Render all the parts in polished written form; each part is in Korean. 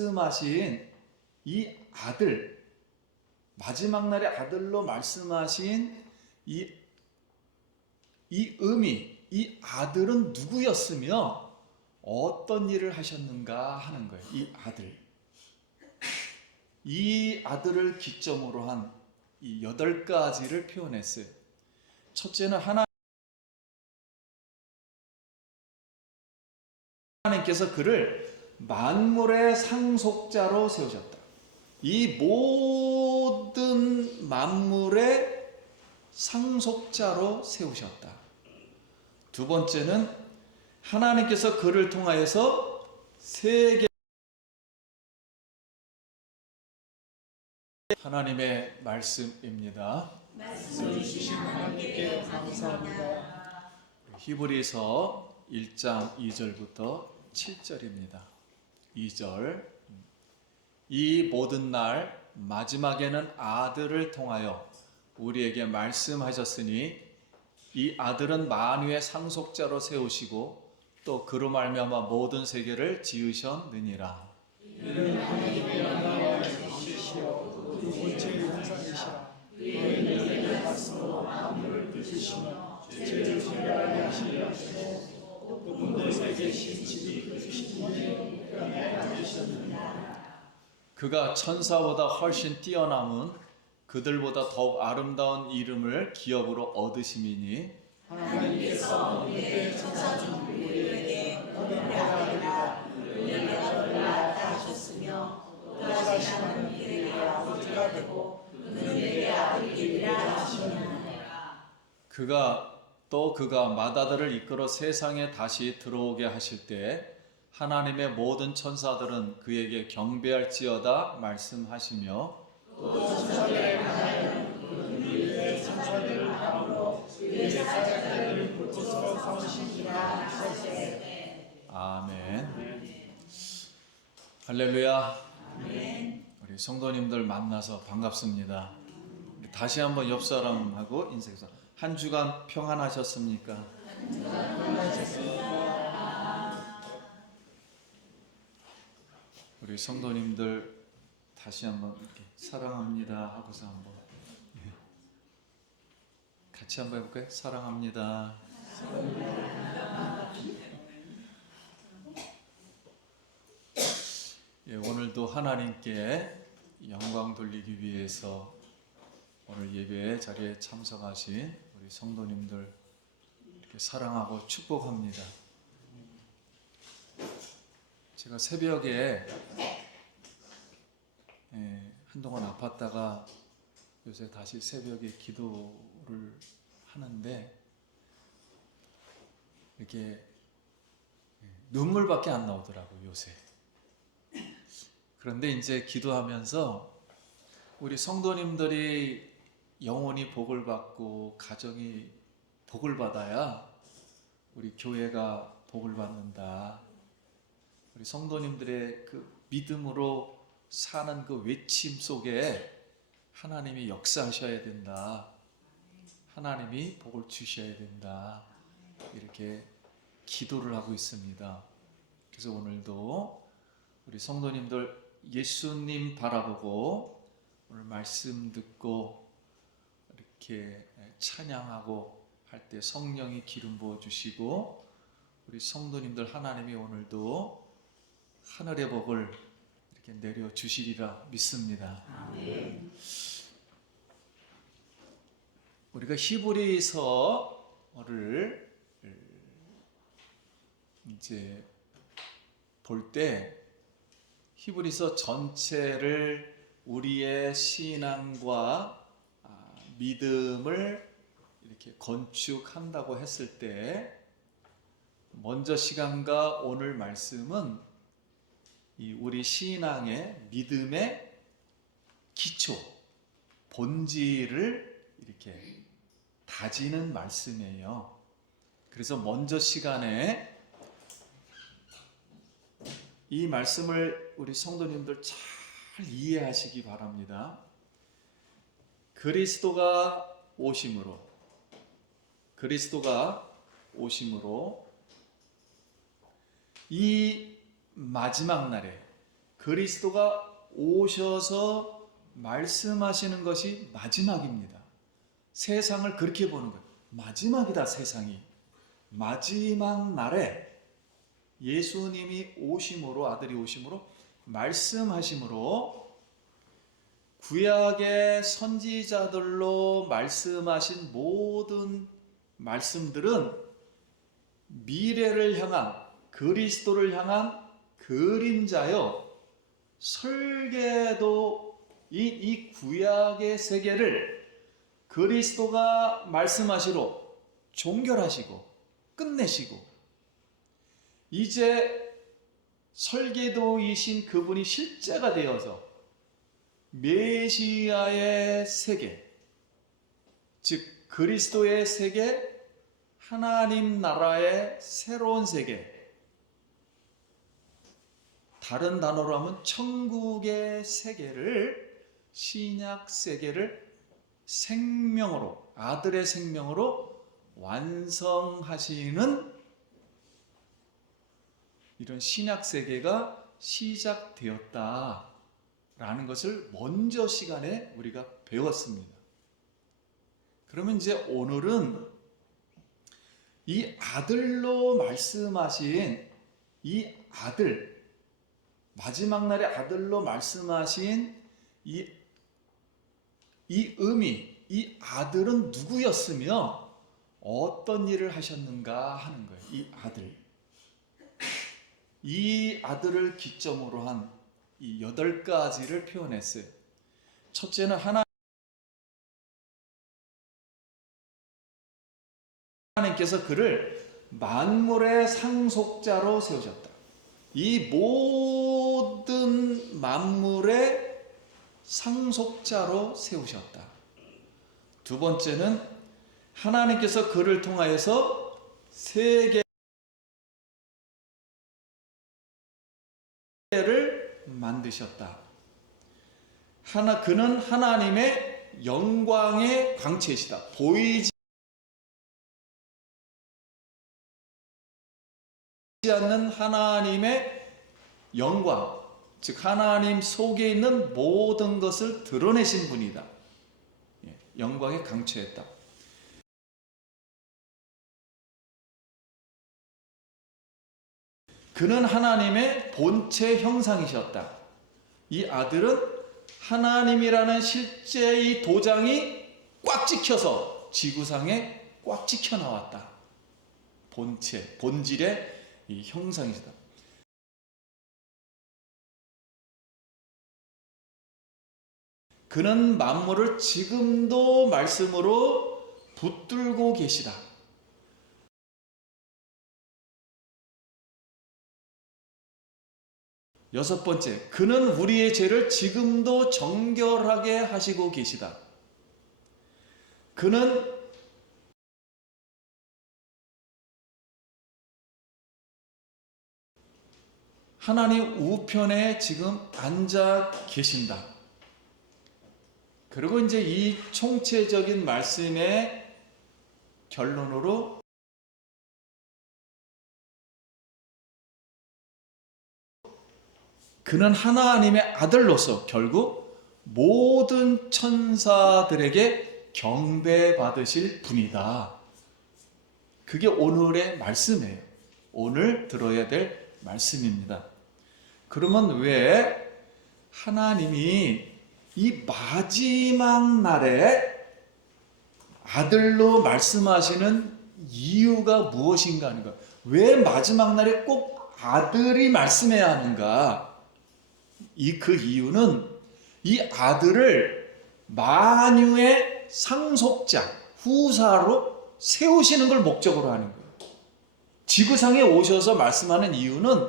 말씀하신 이 아들, 마지막 날의 아들로 말씀하신 이 이 아들은 누구였으며 어떤 일을 하셨는가 하는 거예요. 이 아들을 기점으로 한 이 8가지를 표현했어요. 첫째는 하나님께서 그를 만물의 상속자로 세우셨다. 이 모든 만물의 상속자로 세우셨다. 두 번째는 하나님께서 그를 통하여서 세계 하나님의 말씀입니다. 말씀을 주신 하나님께 감사합니다. 히브리서 1장 2절부터 7절입니다. 2절 이 모든 날 마지막에는 아들을 통하여 우리에게 말씀하셨으니 이 아들은 만유의 상속자로 세우시고 또 그로 말미암아 모든 세계를 지으셨느니라. 이는 하나님의 나라와 계시시오 그 본체의 형상이시라. 그의 능력의 말씀으로 만물을 빚으시며 죄를 소멸하게 하시려고 또 그분들 세계 신집이 빚으신 분의 우편에 앉으셨느니라. 그가 천사보다 훨씬 뛰어남은 그들보다 더욱 아름다운 이름을 기업으로 얻으심이니 하나님께서 우리의 천사 중 우리에게 너는 내가 아니라 너는 내가 너를 낳았다 하셨으며 또 다시 나는 그에게 아버지가 되고 그는 내게 아들이 되리라 하시느니라. 그가 맏아들을 이끌어 세상에 다시 들어오게 하실 때 하나님의 모든 천사들은 그에게 경배할지어다 말씀하시며 또 천사들에 관하여는 그는 그의 천사들을 함으로 그의 사자들을 고쳐서 삼으시니라 하시되. 아멘. 할렐루야. 우리 성도님들 만나서 반갑습니다. 우리 다시 한번 옆 사람하고 인사해서 한 주간 평안하셨습니까? 우리 성도님들 다시 한번 이렇게 사랑합니다 하고서 한번 같이 한번 해볼까요? 사랑합니다. 예, 오늘도 하나님께 영광 돌리기 위해서 오늘 예배 자리에 참석하신 우리 성도님들 이렇게 사랑하고 축복합니다. 제가 새벽에 한동안 아팠다가 요새 다시 새벽에 기도를 하는데 이렇게 눈물밖에 안 나오더라고요, 요새. 그런데 이제 기도하면서 우리 성도님들이 영혼이 복을 받고 가정이 복을 받아야 우리 교회가 복을 받는다. 우리 성도님들의 그 믿음으로 사는 그 외침 속에 하나님이 역사하셔야 된다. 하나님이 복을 주셔야 된다. 이렇게 기도를 하고 있습니다. 그래서 오늘도 우리 성도님들 예수님 바라보고 오늘 말씀 듣고 이렇게 찬양하고 할 때 성령이 기름 부어 주시고 우리 성도님들 하나님이 오늘도 하늘의 복을 이렇게 내려 주시리라 믿습니다. 아멘. 우리가 히브리서를 이제 볼 때 히브리서 전체를 우리의 신앙과 믿음을 이렇게 건축한다고 했을 때 먼저 시간과 오늘 말씀은 이 우리 신앙의 믿음의 기초, 본질을 이렇게 다지는 말씀이에요. 그래서 먼저 시간에 이 말씀을 우리 성도님들 잘 이해하시기 바랍니다. 그리스도가 오심으로 이 마지막 날에 그리스도가 오셔서 말씀하시는 것이 마지막입니다. 세상을 그렇게 보는 거예요. 마지막이다, 세상이. 마지막 날에 예수님이 오심으로, 아들이 오심으로, 말씀하심으로 구약의 선지자들로 말씀하신 모든 말씀들은 미래를 향한, 그리스도를 향한 그림자요, 설계도 이 구약의 세계를 그리스도가 말씀하시로 종결하시고 끝내시고, 이제 설계도이신 그분이 실제가 되어서 메시아의 세계, 즉 그리스도의 세계, 하나님 나라의 새로운 세계, 다른 단어로 하면 천국의 세계를, 신약 세계를 생명으로, 아들의 생명으로 완성하시는 이런 신약 세계가 시작되었다라는 것을 먼저 시간에 우리가 배웠습니다. 그러면 이제 오늘은 이 아들로 말씀하신 이 아들, 마지막 날의 아들로 말씀하신 이 의미, 이 아들은 누구였으며 어떤 일을 하셨는가 하는 거예요. 이 아들. 이 아들을 기점으로 한 이 8가지를 표현했어요. 첫째는 하나님께서 그를 만물의 상속자로 세우셨다. 이 모든 만물의 상속자로 세우셨다. 두 번째는 하나님께서 그를 통하여서 세계를 만드셨다. 그는 하나님의 영광의 광채이시다. 보이지 않는 하나님의 영광, 즉 하나님 속에 있는 모든 것을 드러내신 분이다. 영광에 강취했다. 그는 하나님의 본체 형상이셨다. 이 아들은 하나님이라는 실제의 도장이 꽉 찍혀서 지구상에 꽉 찍혀 나왔다. 본체, 본질의 이 형상이시다. 그는 만물을 지금도 말씀으로 붙들고 계시다. 여섯 번째, 그는 우리의 죄를 지금도 정결하게 하시고 계시다. 그는 하나님 우편에 지금 앉아 계신다. 그리고 이제 이 총체적인 말씀의 결론으로 그는 하나님의 아들로서 결국 모든 천사들에게 경배받으실 분이다. 그게 오늘의 말씀이에요. 오늘 들어야 될 말씀입니다. 그러면 왜 하나님이 이 마지막 날에 아들로 말씀하시는 이유가 무엇인가 하는 거예요. 왜 마지막 날에 꼭 아들이 말씀해야 하는가? 그 이유는 이 아들을 만유의 상속자, 후사로 세우시는 걸 목적으로 하는 거예요. 지구상에 오셔서 말씀하는 이유는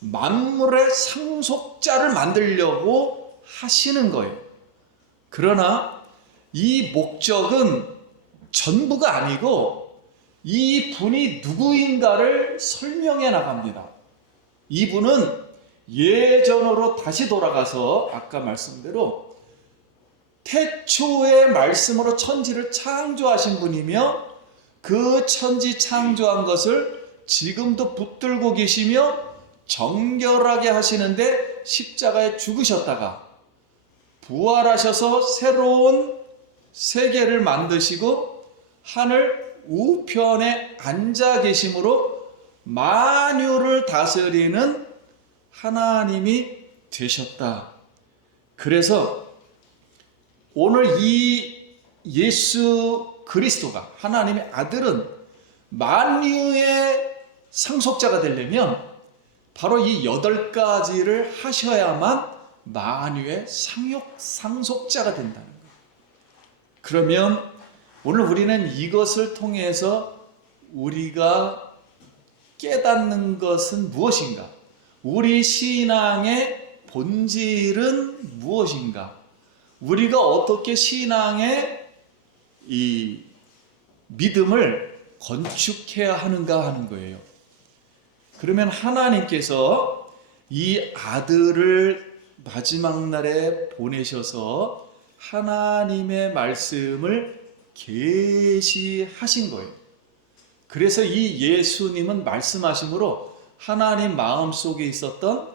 만물의 상속자를 만들려고 하시는 거예요. 그러나 이 목적은 전부가 아니고 이 분이 누구인가를 설명해 나갑니다. 이분은 예전으로 다시 돌아가서 아까 말씀대로 태초의 말씀으로 천지를 창조하신 분이며 그 천지 창조한 것을 지금도 붙들고 계시며 정결하게 하시는데 십자가에 죽으셨다가 부활하셔서 새로운 세계를 만드시고 하늘 우편에 앉아 계심으로 만유를 다스리는 하나님이 되셨다. 그래서 오늘 이 예수 그리스도가 하나님의 아들은 만유의 상속자가 되려면 바로 이 8가지를 하셔야만 만유의 상속자가 된다는 거예요. 그러면 오늘 우리는 이것을 통해서 우리가 깨닫는 것은 무엇인가? 우리 신앙의 본질은 무엇인가? 우리가 어떻게 신앙의 이 믿음을 건축해야 하는가 하는 거예요. 그러면 하나님께서 이 아들을 마지막 날에 보내셔서 하나님의 말씀을 계시하신 거예요. 그래서 이 예수님은 말씀하심으로 하나님 마음속에 있었던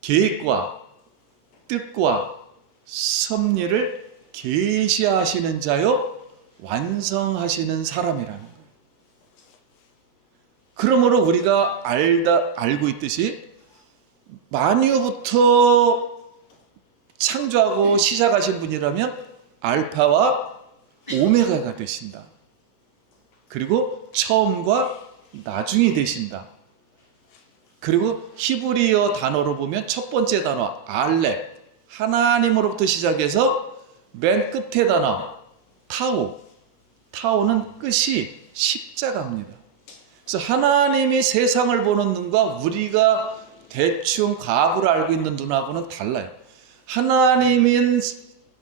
계획과 뜻과 섭리를 계시하시는 자요 완성하시는 사람이라는 거예요. 그러므로 우리가 알고 있듯이 만유부터 창조하고 시작하신 분이라면 알파와 오메가가 되신다. 그리고 처음과 나중이 되신다. 그리고 히브리어 단어로 보면 첫 번째 단어 알렙, 하나님으로부터 시작해서 맨 끝에 단어 타우, 타우는 끝이 십자가입니다. 그래서 하나님이 세상을 보는 눈과 우리가 대충 과거를 알고 있는 눈하고는 달라요. 하나님은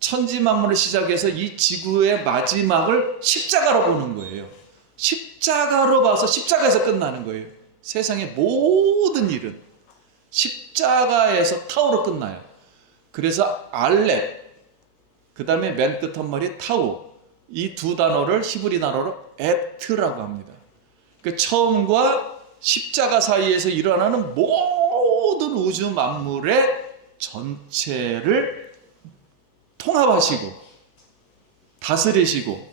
천지 만물을 시작해서 이 지구의 마지막을 십자가로 보는 거예요. 십자가로 봐서 십자가에서 끝나는 거예요. 세상의 모든 일은 십자가에서 타우로 끝나요. 그래서 알렙, 그 다음에 맨 끝 한 타우, 이 두 단어를 히브리 단어로 에트라고 합니다. 그 처음과 십자가 사이에서 일어나는 모든 우주 만물의 전체를 통합하시고 다스리시고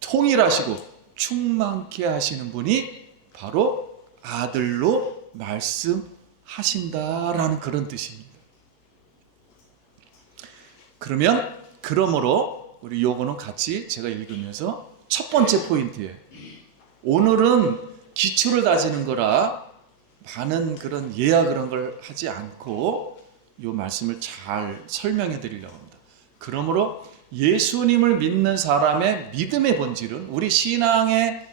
통일하시고 충만케 하시는 분이 바로 아들로 말씀하신다라는 그런 뜻입니다. 그러므로 우리 요거는 같이 제가 읽으면서 첫 번째 포인트예요. 오늘은 기초를 다지는 거라 많은 그런 예화 그런 걸 하지 않고 요 말씀을 잘 설명해 드리려고 합니다. 그러므로 예수님을 믿는 사람의 믿음의 본질은, 우리 신앙의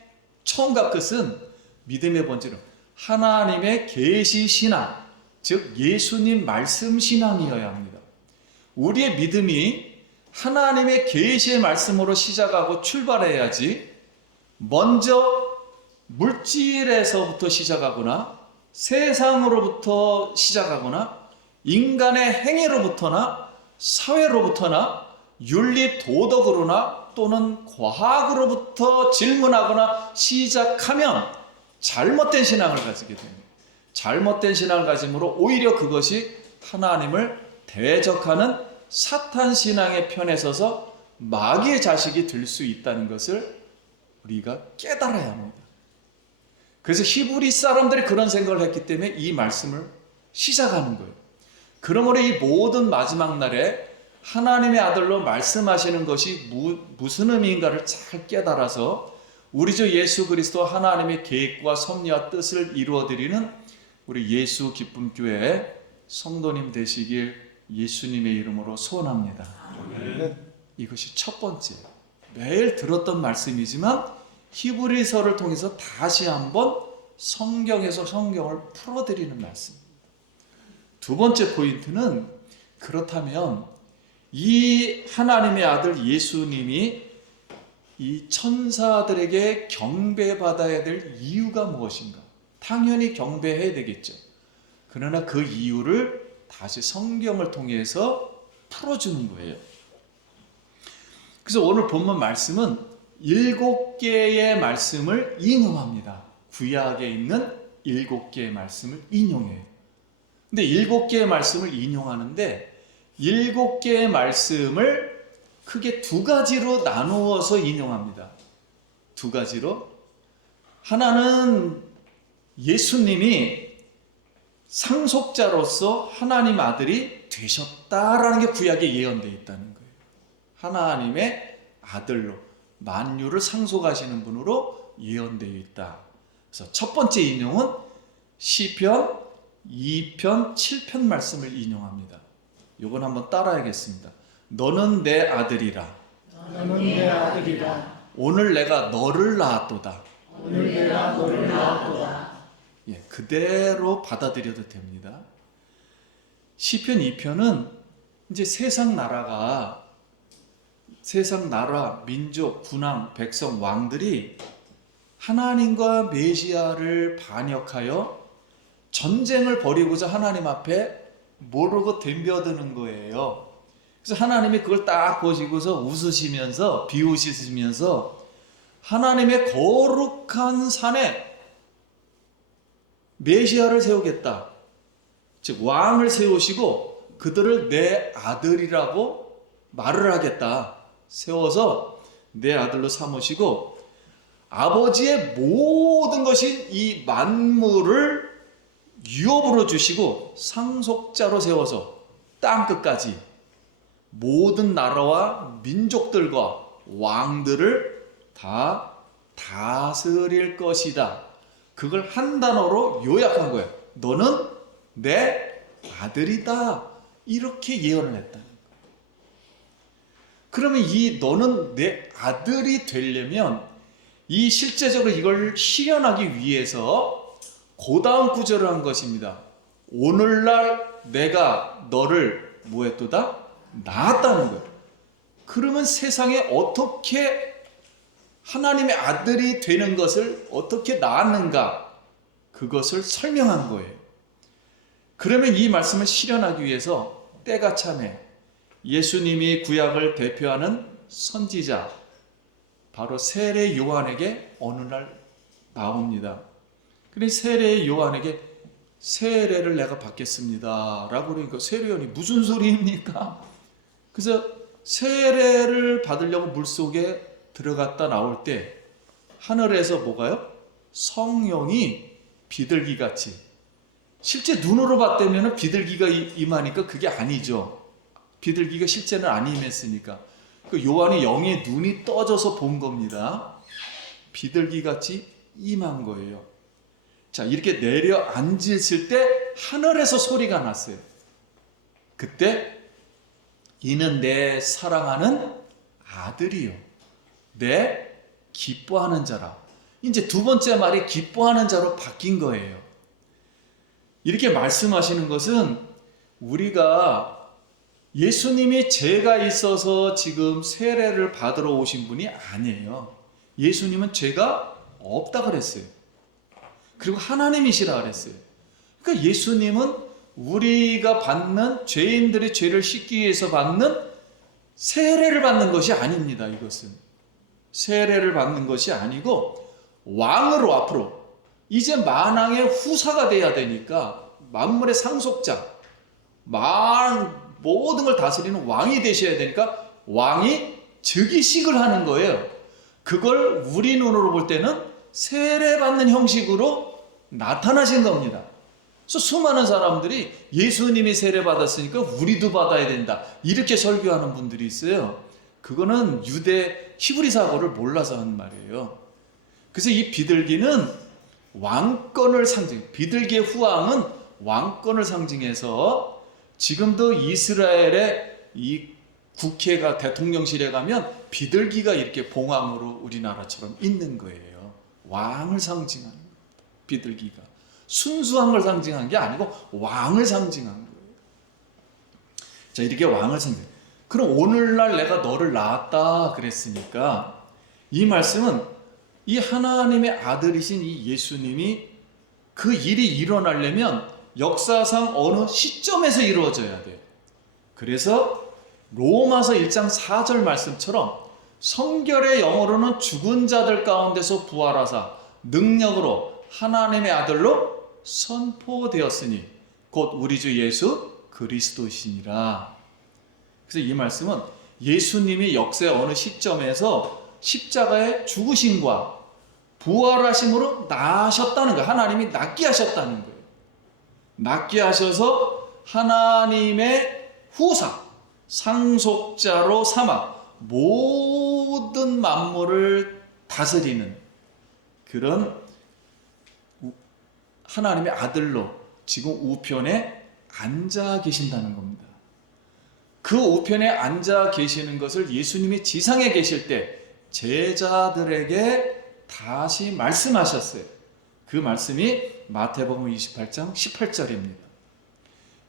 처음과 끝은 믿음의 본질은 하나님의 계시 신앙, 즉 예수님 말씀 신앙이어야 합니다. 우리의 믿음이 하나님의 계시의 말씀으로 시작하고 출발해야지 먼저 물질에서부터 시작하거나 세상으로부터 시작하거나 인간의 행위로부터나 사회로부터나 윤리 도덕으로나 또는 과학으로부터 질문하거나 시작하면 잘못된 신앙을 가지게 됩니다. 잘못된 신앙을 가짐으로 오히려 그것이 하나님을 대적하는 사탄 신앙의 편에 서서 마귀의 자식이 될 수 있다는 것을 우리가 깨달아야 합니다. 그래서 히브리 사람들이 그런 생각을 했기 때문에 이 말씀을 시작하는 거예요. 그러므로 이 모든 마지막 날에 하나님의 아들로 말씀하시는 것이 무슨 의미인가를 잘 깨달아서 우리 주 예수 그리스도 하나님의 계획과 섭리와 뜻을 이루어드리는 우리 예수 기쁨교회 성도님 되시길 예수님의 이름으로 소원합니다. 이것이 첫 번째, 매일 들었던 말씀이지만 히브리서를 통해서 다시 한번 성경에서 성경을 풀어드리는 말씀입니다. 두 번째 포인트는, 그렇다면 이 하나님의 아들 예수님이 이 천사들에게 경배받아야 될 이유가 무엇인가? 당연히 경배해야 되겠죠. 그러나 그 이유를 다시 성경을 통해서 풀어주는 거예요. 그래서 오늘 본문 말씀은 7개의 말씀을 인용합니다. 구약에 있는 7개의 말씀을 인용해요. 근데 7개의 말씀을 인용하는데 7개의 말씀을 크게 2가지로 나누어서 인용합니다. 2가지로. 하나는 예수님이 상속자로서 하나님 아들이 되셨다라는 게 구약에 예언되어 있다는 거예요. 하나님의 아들로 만유를 상속하시는 분으로 예언되어 있다. 그래서 첫 번째 인용은 시편 2편 7편 말씀을 인용합니다. 이건 한번 따라하겠습니다. 너는 내 아들이라. 너는 내 아들이라. 오늘 내가 너를 낳았도다. 오늘 내가 너를 낳았도다. 예, 그대로 받아들여도 됩니다. 시편 2편은 이제 세상 나라, 민족, 군왕, 백성, 왕들이 하나님과 메시아를 반역하여 전쟁을 벌이고자 하나님 앞에 모르고 덤벼드는 거예요. 그래서 하나님이 그걸 딱 보시고서 웃으시면서 비웃으시면서 하나님의 거룩한 산에 메시아를 세우겠다. 즉 왕을 세우시고 그들을 내 아들이라고 말을 하겠다. 세워서 내 아들로 삼으시고 아버지의 모든 것인 이 만물을 유업으로 주시고 상속자로 세워서 땅끝까지 모든 나라와 민족들과 왕들을 다 다스릴 것이다. 그걸 한 단어로 요약한 거예요. 너는 내 아들이다. 이렇게 예언을 했다. 그러면 이 너는 내 아들이 되려면 이 실제적으로 이걸 실현하기 위해서 그 다음 구절을 한 것입니다. 오늘날 내가 너를 뭐했도다? 낳았다는 거예요. 그러면 세상에 어떻게 하나님의 아들이 되는 것을 어떻게 낳았는가? 그것을 설명한 거예요. 그러면 이 말씀을 실현하기 위해서 때가 차네. 예수님이 구약을 대표하는 선지자 바로 세례 요한에게 어느 날 나옵니다. 그래 세례 요한에게 세례를 내가 받겠습니다 라고 그러니까 세례 요한이 무슨 소리입니까? 그래서 세례를 받으려고 물속에 들어갔다 나올 때 하늘에서 뭐가요? 성령이 비둘기같이, 실제 눈으로 봤다면 비둘기가 임하니까 그게 아니죠. 비둘기가 실제는 안 임했으니까 그 요한이 영의 눈이 떠져서 본 겁니다. 비둘기같이 임한 거예요. 자, 이렇게 내려앉으실 때 하늘에서 소리가 났어요. 그때 이는 내 사랑하는 아들이요 내 기뻐하는 자라. 이제 두 번째 말이 기뻐하는 자로 바뀐 거예요. 이렇게 말씀하시는 것은 우리가 예수님이 죄가 있어서 지금 세례를 받으러 오신 분이 아니에요. 예수님은 죄가 없다 그랬어요. 그리고 하나님이시라 그랬어요. 그러니까 예수님은 우리가 받는 죄인들의 죄를 씻기 위해서 받는 세례를 받는 것이 아닙니다. 이것은 세례를 받는 것이 아니고 왕으로 앞으로 이제 만왕의 후사가 돼야 되니까 만물의 상속자, 모든 걸 다스리는 왕이 되셔야 되니까 왕이 즉위식을 하는 거예요. 그걸 우리 눈으로 볼 때는 세례받는 형식으로 나타나신 겁니다. 그래서 수많은 사람들이 예수님이 세례받았으니까 우리도 받아야 된다 이렇게 설교하는 분들이 있어요. 그거는 유대 히브리 사고를 몰라서 하는 말이에요. 그래서 이 비둘기는 왕권을 상징, 비둘기의 후왕은 왕권을 상징해서 지금도 이스라엘의 이 국회가 대통령실에 가면 비둘기가 이렇게 봉황으로 우리나라처럼 있는 거예요. 왕을 상징하는 거예요. 비둘기가 순수한 걸 상징한 게 아니고 왕을 상징한 거예요. 자, 이렇게 왕을 상징. 그럼 오늘날 내가 너를 낳았다 그랬으니까 이 말씀은 이 하나님의 아들이신 이 예수님이 그 일이 일어나려면 역사상 어느 시점에서 이루어져야 돼요. 그래서 로마서 1장 4절 말씀처럼 성결의 영어로는 죽은 자들 가운데서 부활하사 능력으로 하나님의 아들로 선포되었으니 곧 우리 주 예수 그리스도시니라. 그래서 이 말씀은 예수님이 역사의 어느 시점에서 십자가의 죽으심과 부활하심으로 나셨다는 거예요. 하나님이 낫게 하셨다는 거예요. 낫게 하셔서 하나님의 후사, 상속자로 삼아 모든 만물을 다스리는 그런 하나님의 아들로 지금 우편에 앉아 계신다는 겁니다. 그 우편에 앉아 계시는 것을 예수님이 지상에 계실 때 제자들에게 다시 말씀하셨어요. 그 말씀이 마태복음 28장 18절입니다.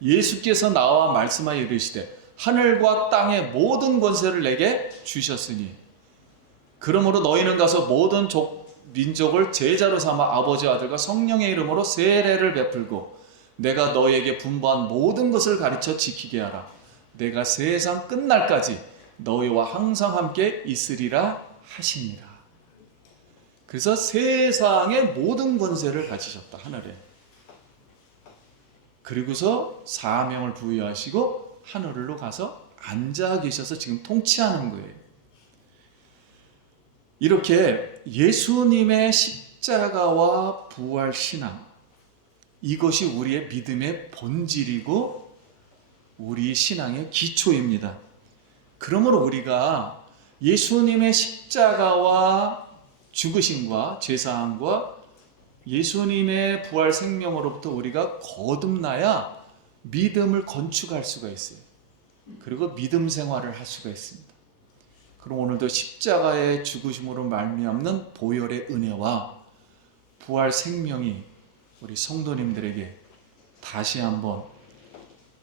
예수께서 나와 말씀하여 이르시되 하늘과 땅의 모든 권세를 내게 주셨으니 그러므로 너희는 가서 모든 민족을 제자로 삼아 아버지와 아들과 성령의 이름으로 세례를 베풀고 내가 너희에게 분부한 모든 것을 가르쳐 지키게 하라. 내가 세상 끝날까지 너희와 항상 함께 있으리라 하시니라. 그래서 세상의 모든 권세를 가지셨다, 하늘에. 그리고서 사명을 부여하시고 하늘로 가서 앉아 계셔서 지금 통치하는 거예요. 이렇게 예수님의 십자가와 부활 신앙, 이것이 우리의 믿음의 본질이고 우리 신앙의 기초입니다. 그러므로 우리가 예수님의 십자가와 죽으심과 죄사함과 예수님의 부활 생명으로부터 우리가 거듭나야 믿음을 건축할 수가 있어요. 그리고 믿음 생활을 할 수가 있습니다. 그럼 오늘도 십자가의 죽으심으로 말미암는 보혈의 은혜와 부활 생명이 우리 성도님들에게 다시 한번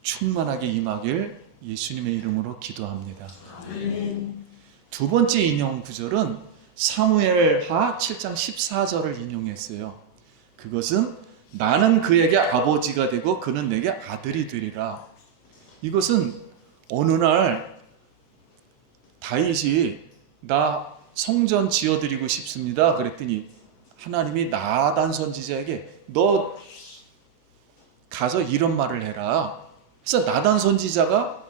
충만하게 임하길 예수님의 이름으로 기도합니다. 아멘. 두 번째 인용 구절은 사무엘하 7장 14절을 인용했어요. 그것은 나는 그에게 아버지가 되고 그는 내게 아들이 되리라. 이것은 어느 날 다윗이 나 성전 지어드리고 싶습니다 그랬더니 하나님이 나단 선지자에게 너 가서 이런 말을 해라. 그래서 나단 선지자가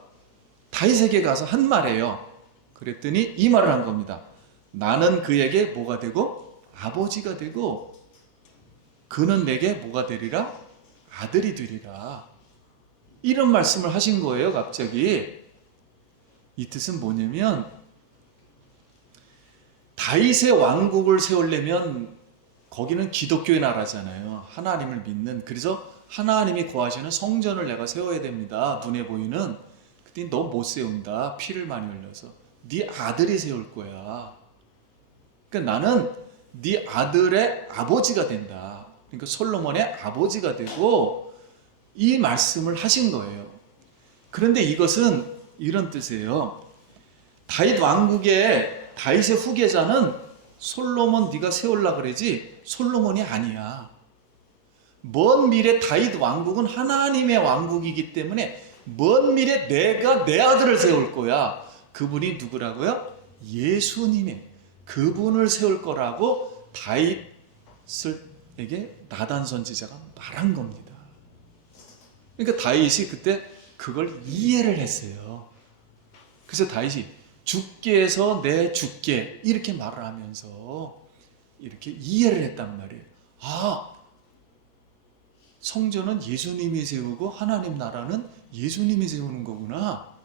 다윗에게 가서 한 말이에요. 그랬더니 이 말을 한 겁니다. 나는 그에게 뭐가 되고 아버지가 되고 그는 내게 뭐가 되리라? 아들이 되리라. 이런 말씀을 하신 거예요, 갑자기. 이 뜻은 뭐냐면 다윗의 왕국을 세우려면 거기는 기독교의 나라잖아요. 하나님을 믿는. 그래서 하나님이 거하시는 성전을 내가 세워야 됩니다. 눈에 보이는. 그랬더니 너 못 세운다. 피를 많이 흘려서. 네 아들이 세울 거야. 그러니까 나는 네 아들의 아버지가 된다. 그러니까 솔로몬의 아버지가 되고 이 말씀을 하신 거예요. 그런데 이것은 이런 뜻이에요. 다윗 왕국의 다윗의 후계자는 솔로몬 네가 세우려고 그러지 솔로몬이 아니야. 먼 미래 다윗 왕국은 하나님의 왕국이기 때문에 먼 미래 내가 내 아들을 세울 거야. 그분이 누구라고요? 예수님의 그분을 세울 거라고 다윗에게 나단 선지자가 말한 겁니다. 그러니까 다윗이 그때 그걸 이해를 했어요. 그래서 다윗이 주께서 내 주께 이렇게 말을 하면서 이렇게 이해를 했단 말이에요. 아, 성전은 예수님이 세우고 하나님 나라는 예수님이 세우는 거구나.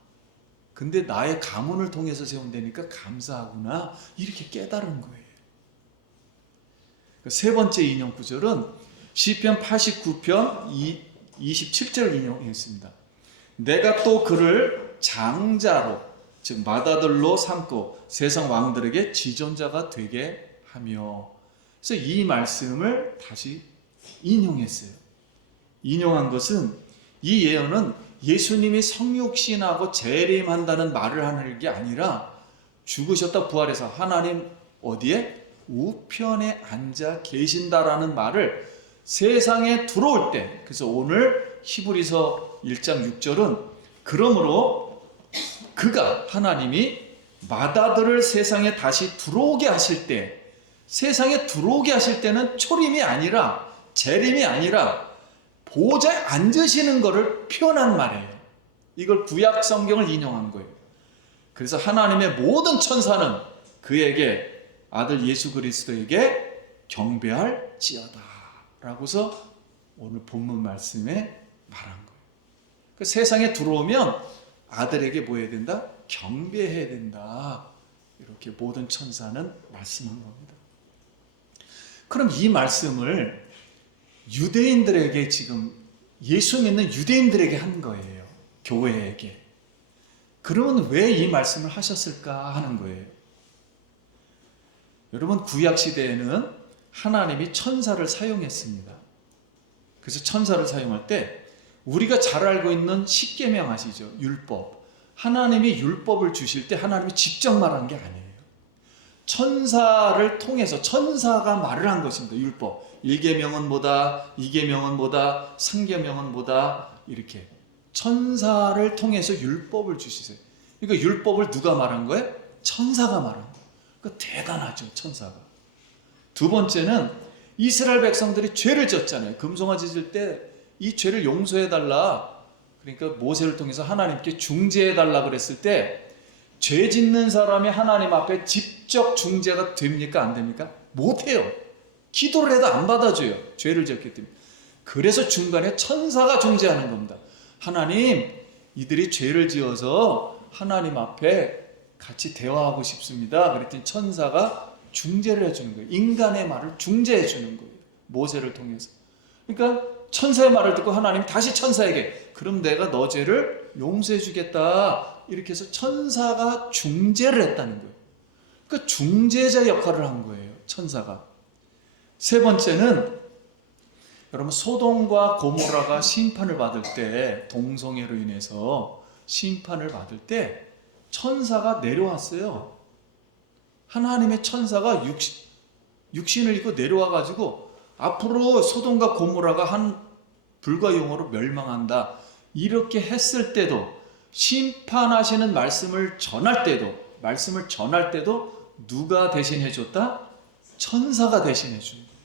근데 나의 가문을 통해서 세운다니까 감사하구나. 이렇게 깨달은 거예요. 세 번째 인용 구절은 시편 89편 27절 인용했습니다. 내가 또 그를 장자로 즉 맏아들로 삼고 세상 왕들에게 지존자가 되게 하며. 그래서 이 말씀을 다시 인용했어요. 인용한 것은 이 예언은 예수님이 성육신하고 재림한다는 말을 하는 게 아니라 죽으셨다 부활해서 하나님 어디에? 우편에 앉아 계신다라는 말을 세상에 들어올 때, 그래서 오늘 히브리서 1장 6절은 그러므로 그가 하나님이 맏아들을 세상에 다시 들어오게 하실 때, 세상에 들어오게 하실 때는 초림이 아니라 재림이 아니라 보좌에 앉으시는 것을 표현한 말이에요. 이걸 구약 성경을 인용한 거예요. 그래서 하나님의 모든 천사는 그에게 아들 예수 그리스도에게 경배할지어다 라고서 오늘 본문 말씀에 말한 거예요. 그 세상에 들어오면 아들에게 뭐 해야 된다? 경배해야 된다. 이렇게 모든 천사는 말씀한 겁니다. 그럼 이 말씀을 유대인들에게 지금 예수 믿는 유대인들에게 한 거예요. 교회에게. 그러면 왜 이 말씀을 하셨을까 하는 거예요. 여러분 구약 시대에는 하나님이 천사를 사용했습니다. 그래서 천사를 사용할 때 우리가 잘 알고 있는 십계명 아시죠? 율법. 하나님이 율법을 주실 때 하나님이 직접 말한 게 아니에요. 천사를 통해서 천사가 말을 한 것입니다. 율법. 1계명은 뭐다, 2계명은 뭐다, 3계명은 뭐다 이렇게 천사를 통해서 율법을 주시세요. 그러니까 율법을 누가 말한 거예요? 천사가 말한 거예요. 그러니까 대단하죠, 천사가. 두 번째는 이스라엘 백성들이 죄를 졌잖아요. 금송아지 질 때 이 죄를 용서해달라. 그러니까 모세를 통해서 하나님께 중재해달라 그랬을 때 죄 짓는 사람이 하나님 앞에 직접 중재가 됩니까? 안 됩니까? 못해요. 기도를 해도 안 받아줘요. 죄를 졌기 때문에. 그래서 중간에 천사가 중재하는 겁니다. 하나님, 이들이 죄를 지어서 하나님 앞에 같이 대화하고 싶습니다. 그랬더니 천사가 중재를 해주는 거예요. 인간의 말을 중재해 주는 거예요. 모세를 통해서. 그러니까 천사의 말을 듣고 하나님이 다시 천사에게 그럼 내가 너 죄를 용서해 주겠다. 이렇게 해서 천사가 중재를 했다는 거예요. 그러니까 중재자 역할을 한 거예요. 천사가. 세 번째는 여러분 소돔과 고모라가 심판을 받을 때 동성애로 인해서 심판을 받을 때 천사가 내려왔어요. 하나님의 천사가 육신을 입고 내려와 가지고 앞으로 소돔과 고모라가 한 불과 용어로 멸망한다. 이렇게 했을 때도 심판하시는 말씀을 전할 때도 누가 대신해 줬다? 천사가 대신해 주는 거예요.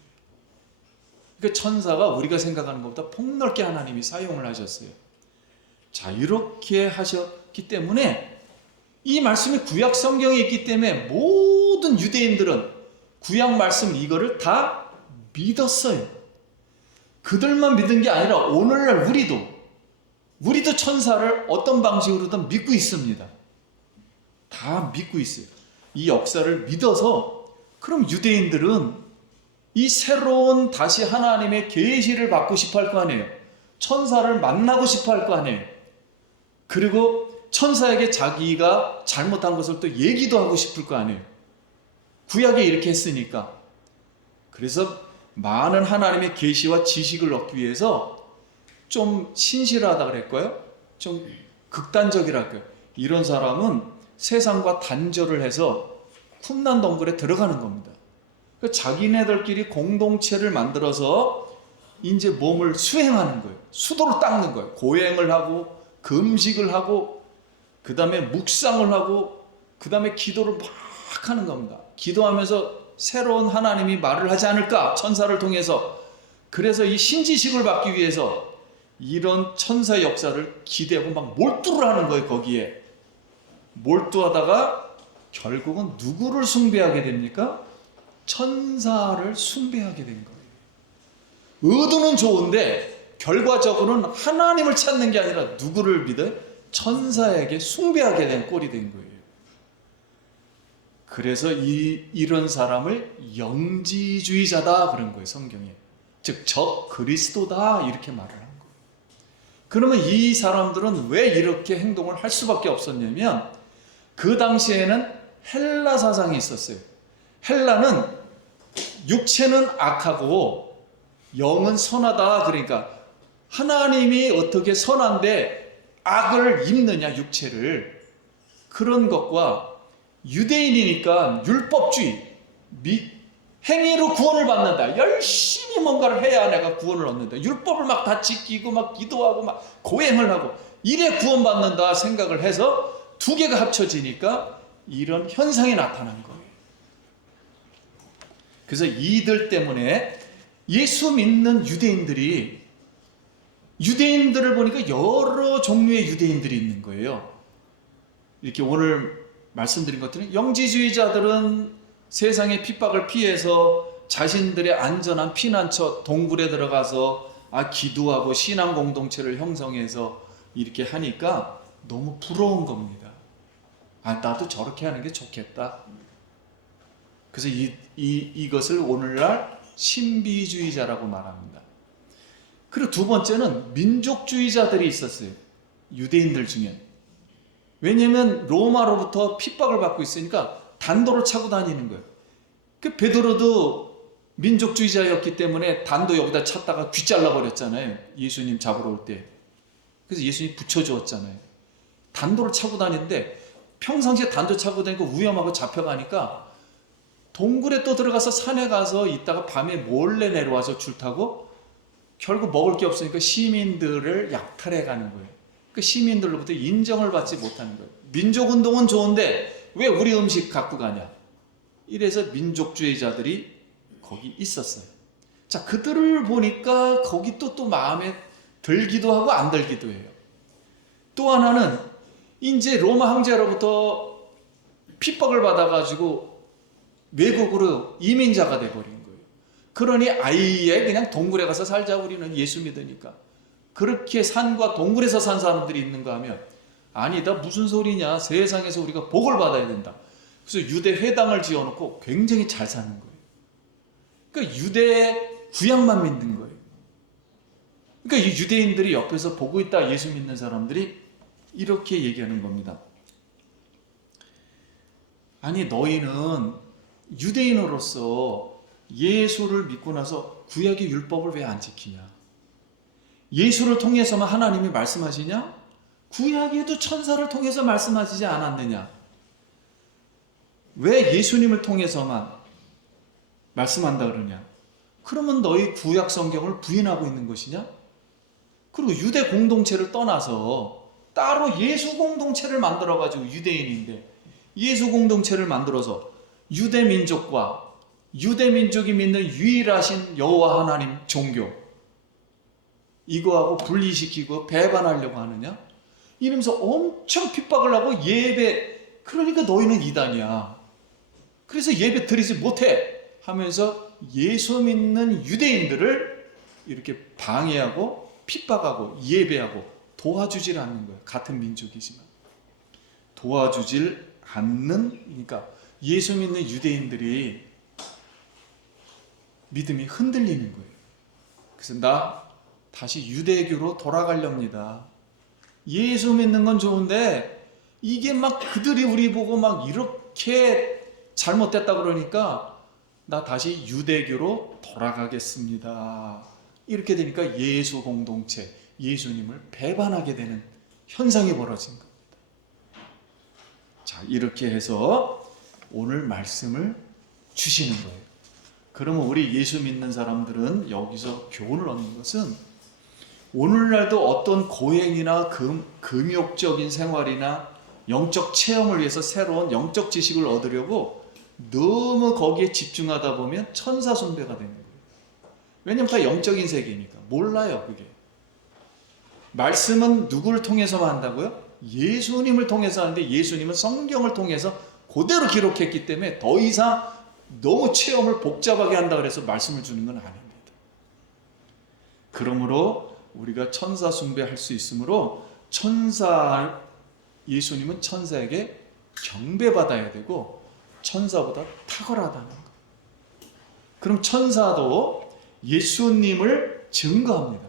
그러니까 천사가 우리가 생각하는 것보다 폭넓게 하나님이 사용을 하셨어요. 자, 이렇게 하셨기 때문에 이 말씀이 구약 성경에 있기 때문에 모든 유대인들은 구약 말씀 이거를 다 믿었어요. 그들만 믿은 게 아니라 오늘날 우리도 천사를 어떤 방식으로든 믿고 있습니다. 다 믿고 있어요. 이 역사를 믿어서 그럼 유대인들은 이 새로운 다시 하나님의 계시를 받고 싶어 할 거 아니에요. 천사를 만나고 싶어 할 거 아니에요. 그리고 천사에게 자기가 잘못한 것을 또 얘기도 하고 싶을 거 아니에요. 구약에 이렇게 했으니까. 그래서 많은 하나님의 계시와 지식을 얻기 위해서 좀 신실하다 그랬고요. 좀 극단적이랄까요. 이런 사람은 세상과 단절을 해서 쿰난 동굴에 들어가는 겁니다. 자기네들끼리 공동체를 만들어서 이제 몸을 수행하는 거예요. 수도를 닦는 거예요. 고행을 하고 금식을 하고 그 다음에 묵상을 하고 그 다음에 기도를 막 하는 겁니다. 기도하면서 새로운 하나님이 말을 하지 않을까? 천사를 통해서. 그래서 이 신지식을 받기 위해서 이런 천사 역사를 기대하고 막 몰두를 하는 거예요. 거기에 몰두하다가 결국은 누구를 숭배하게 됩니까? 천사를 숭배하게 된 거예요. 의도는 좋은데 결과적으로는 하나님을 찾는 게 아니라 누구를 믿어요? 천사에게 숭배하게 된 꼴이 된 거예요. 그래서 이런 사람을 영지주의자다 그런 거예요. 성경에. 즉 적 그리스도다 이렇게 말을 한 거예요. 그러면 이 사람들은 왜 이렇게 행동을 할 수밖에 없었냐면 그 당시에는 헬라 사상이 있었어요. 헬라는 육체는 악하고 영은 선하다. 그러니까 하나님이 어떻게 선한데 악을 입느냐 육체를. 그런 것과 유대인이니까 율법주의 행위로 구원을 받는다. 열심히 뭔가를 해야 내가 구원을 얻는다. 율법을 막 다 지키고 막 기도하고 막 고행을 하고 이래 구원받는다 생각을 해서 두 개가 합쳐지니까 이런 현상이 나타난 거예요. 그래서 이들 때문에 예수 믿는 유대인들이 유대인들을 보니까 여러 종류의 유대인들이 있는 거예요. 이렇게 오늘 말씀드린 것들은 영지주의자들은 세상의 핍박을 피해서 자신들의 안전한 피난처 동굴에 들어가서 기도하고 신앙 공동체를 형성해서 이렇게 하니까 너무 부러운 겁니다. 나도 저렇게 하는 게 좋겠다. 그래서 이것을 오늘날 신비주의자라고 말합니다. 그리고 두 번째는 민족주의자들이 있었어요. 유대인들 중에. 왜냐하면 로마로부터 핍박을 받고 있으니까 단도를 차고 다니는 거예요. 그 베드로도 민족주의자였기 때문에 단도 여기다 찼다가 귀 잘라버렸잖아요. 예수님 잡으러 올 때. 그래서 예수님 붙여주었잖아요. 단도를 차고 다니는데 평상시에 단도 차고 다니고 위험하고 잡혀가니까 동굴에 또 들어가서 산에 가서 있다가 밤에 몰래 내려와서 줄 타고 결국 먹을 게 없으니까 시민들을 약탈해 가는 거예요. 그 시민들로부터 인정을 받지 못하는 거예요. 민족운동은 좋은데 왜 우리 음식 갖고 가냐? 이래서 민족주의자들이 거기 있었어요. 자, 그들을 보니까 거기 또 마음에 들기도 하고 안 들기도 해요. 또 하나는 이제 로마 황제로부터 핍박을 받아가지고 외국으로 이민자가 돼버린 거예요. 그러니 아예 그냥 동굴에 가서 살자, 우리는 예수 믿으니까. 그렇게 산과 동굴에서 산 사람들이 있는가 하면 아니다, 무슨 소리냐, 세상에서 우리가 복을 받아야 된다. 그래서 유대 회당을 지어놓고 굉장히 잘 사는 거예요. 그러니까 유대 구약만 믿는 거예요. 그러니까 이 유대인들이 옆에서 보고 있다, 예수 믿는 사람들이 이렇게 얘기하는 겁니다. 아니, 너희는 유대인으로서 예수를 믿고 나서 구약의 율법을 왜 안 지키냐? 예수를 통해서만 하나님이 말씀하시냐? 구약에도 천사를 통해서 말씀하시지 않았느냐? 왜 예수님을 통해서만 말씀한다 그러냐? 그러면 너희 구약 성경을 부인하고 있는 것이냐? 그리고 유대 공동체를 떠나서 따로 예수 공동체를 만들어가지고, 유대인인데 예수 공동체를 만들어서 유대 민족과 유대 민족이 믿는 유일하신 여호와 하나님 종교, 이거하고 분리시키고 배반하려고 하느냐? 이러면서 엄청 핍박을 하고 예배, 그러니까 너희는 이단이야, 그래서 예배 드리지 못해 하면서 예수 믿는 유대인들을 이렇게 방해하고 핍박하고 예배하고 도와주질 않는 거예요. 같은 민족이지만 도와주질 않는, 그러니까 예수 믿는 유대인들이 믿음이 흔들리는 거예요. 그래서 나 다시 유대교로 돌아가렵니다. 예수 믿는 건 좋은데 이게 막 그들이 우리 보고 막 이렇게 잘못됐다 그러니까 나 다시 유대교로 돌아가겠습니다. 이렇게 되니까 예수 공동체, 예수님을 배반하게 되는 현상이 벌어진 겁니다. 자, 이렇게 해서 오늘 말씀을 주시는 거예요. 그러면 우리 예수 믿는 사람들은 여기서 교훈을 얻는 것은, 오늘날도 어떤 고행이나 금욕적인 생활이나 영적 체험을 위해서 새로운 영적 지식을 얻으려고 너무 거기에 집중하다 보면 천사 숭배가 되는 거예요. 왜냐면 다 영적인 세계니까 몰라요. 그게 말씀은 누구를 통해서만 한다고요? 예수님을 통해서 하는데, 예수님은 성경을 통해서 그대로 기록했기 때문에 더 이상 너무 체험을 복잡하게 한다 그래서 말씀을 주는 건 아닙니다. 그러므로 우리가 천사 숭배할 수 있으므로 예수님은 천사에게 경배받아야 되고 천사보다 탁월하다는 것. 그럼 천사도 예수님을 증거합니다.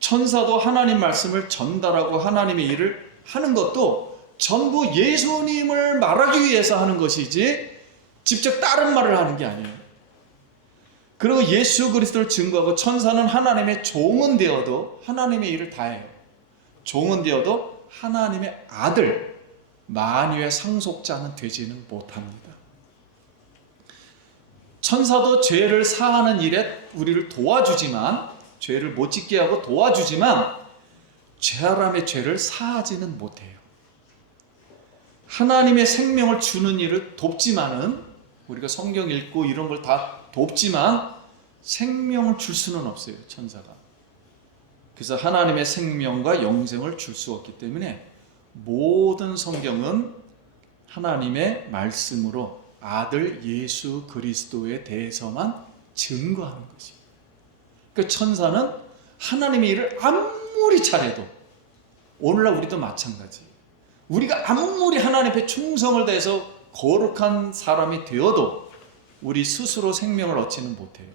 천사도 하나님 말씀을 전달하고 하나님의 일을 하는 것도 전부 예수님을 말하기 위해서 하는 것이지 직접 다른 말을 하는 게 아니에요. 그리고 예수 그리스도를 증거하고 천사는 하나님의 종은 되어도 하나님의 일을 다 해요. 종은 되어도 하나님의 아들, 만유의 상속자는 되지는 못합니다. 천사도 죄를 사하는 일에 우리를 도와주지만, 죄를 못 짓게 하고 도와주지만 사람의 죄를 사하지는 못해요. 하나님의 생명을 주는 일을 돕지만은, 우리가 성경 읽고 이런 걸 다 돕지만 생명을 줄 수는 없어요. 천사가 그래서 하나님의 생명과 영생을 줄 수 없기 때문에 모든 성경은 하나님의 말씀으로 아들 예수 그리스도에 대해서만 증거하는 것입니다. 그 천사는 하나님의 일을 아무리 잘해도 오늘날 우리도 마찬가지. 우리가 아무리 하나님 앞에 충성을 다해서 거룩한 사람이 되어도 우리 스스로 생명을 얻지는 못해요.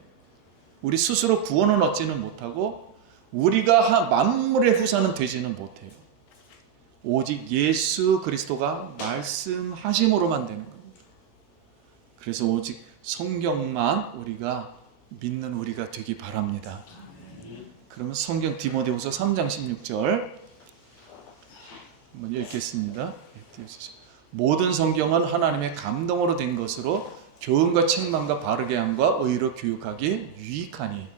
우리 스스로 구원을 얻지는 못하고 우리가 만물의 후사는 되지는 못해요. 오직 예수 그리스도가 말씀하심으로만 되는 겁니다. 그래서 오직 성경만 우리가 믿는 우리가 되기 바랍니다. 그러면 성경 디모데후서 3장 16절 한번 읽겠습니다. 모든 성경은 하나님의 감동으로 된 것으로 교훈과 책망과 바르게 함과 의로 교육하기 유익하니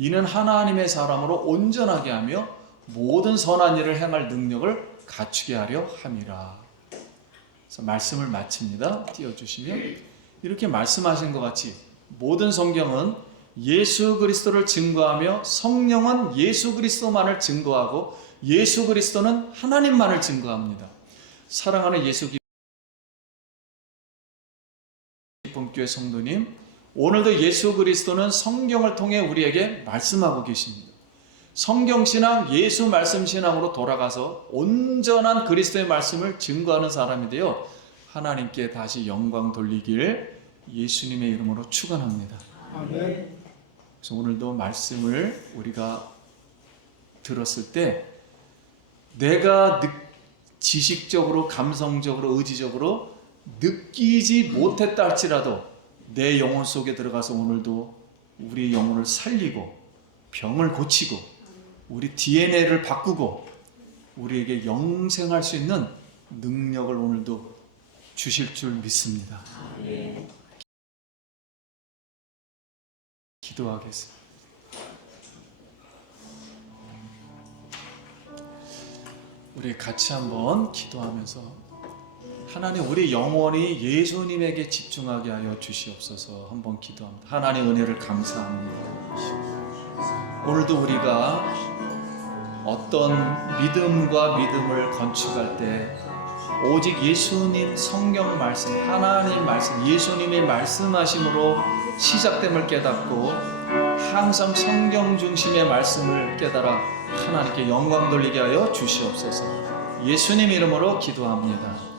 이는 하나님의 사람으로 온전하게 하며 모든 선한 일을 행할 능력을 갖추게 하려 함이라. 그래서 말씀을 마칩니다. 띄워주시면 이렇게 말씀하신 것 같이 모든 성경은 예수 그리스도를 증거하며 성령은 예수 그리스도만을 증거하고 예수 그리스도는 하나님만을 증거합니다. 사랑하는 예수 기쁨교회 성도님, 오늘도 예수 그리스도는 성경을 통해 우리에게 말씀하고 계십니다. 성경신앙, 예수 말씀신앙으로 돌아가서 온전한 그리스도의 말씀을 증거하는 사람이 되어 하나님께 다시 영광 돌리길 예수님의 이름으로 축원합니다. 아멘. 그래서 오늘도 말씀을 우리가 들었을 때 내가 지식적으로, 감성적으로, 의지적으로 느끼지 못했다 할지라도 내 영혼 속에 들어가서 오늘도 우리 영혼을 살리고 병을 고치고 우리 DNA를 바꾸고 우리에게 영생할 수 있는 능력을 오늘도 주실 줄 믿습니다. 기도하겠습니다. 우리 같이 한번 기도하면서 하나님 우리 영혼이 예수님에게 집중하게 하여 주시옵소서 한번 기도합니다. 하나님 은혜를 감사합니다. 오늘도 우리가 어떤 믿음과 믿음을 건축할 때 오직 예수님 성경 말씀, 하나님 말씀, 예수님의 말씀하심으로 시작됨을 깨닫고 항상 성경 중심의 말씀을 깨달아 하나님께 영광 돌리게 하여 주시옵소서. 예수님 이름으로 기도합니다.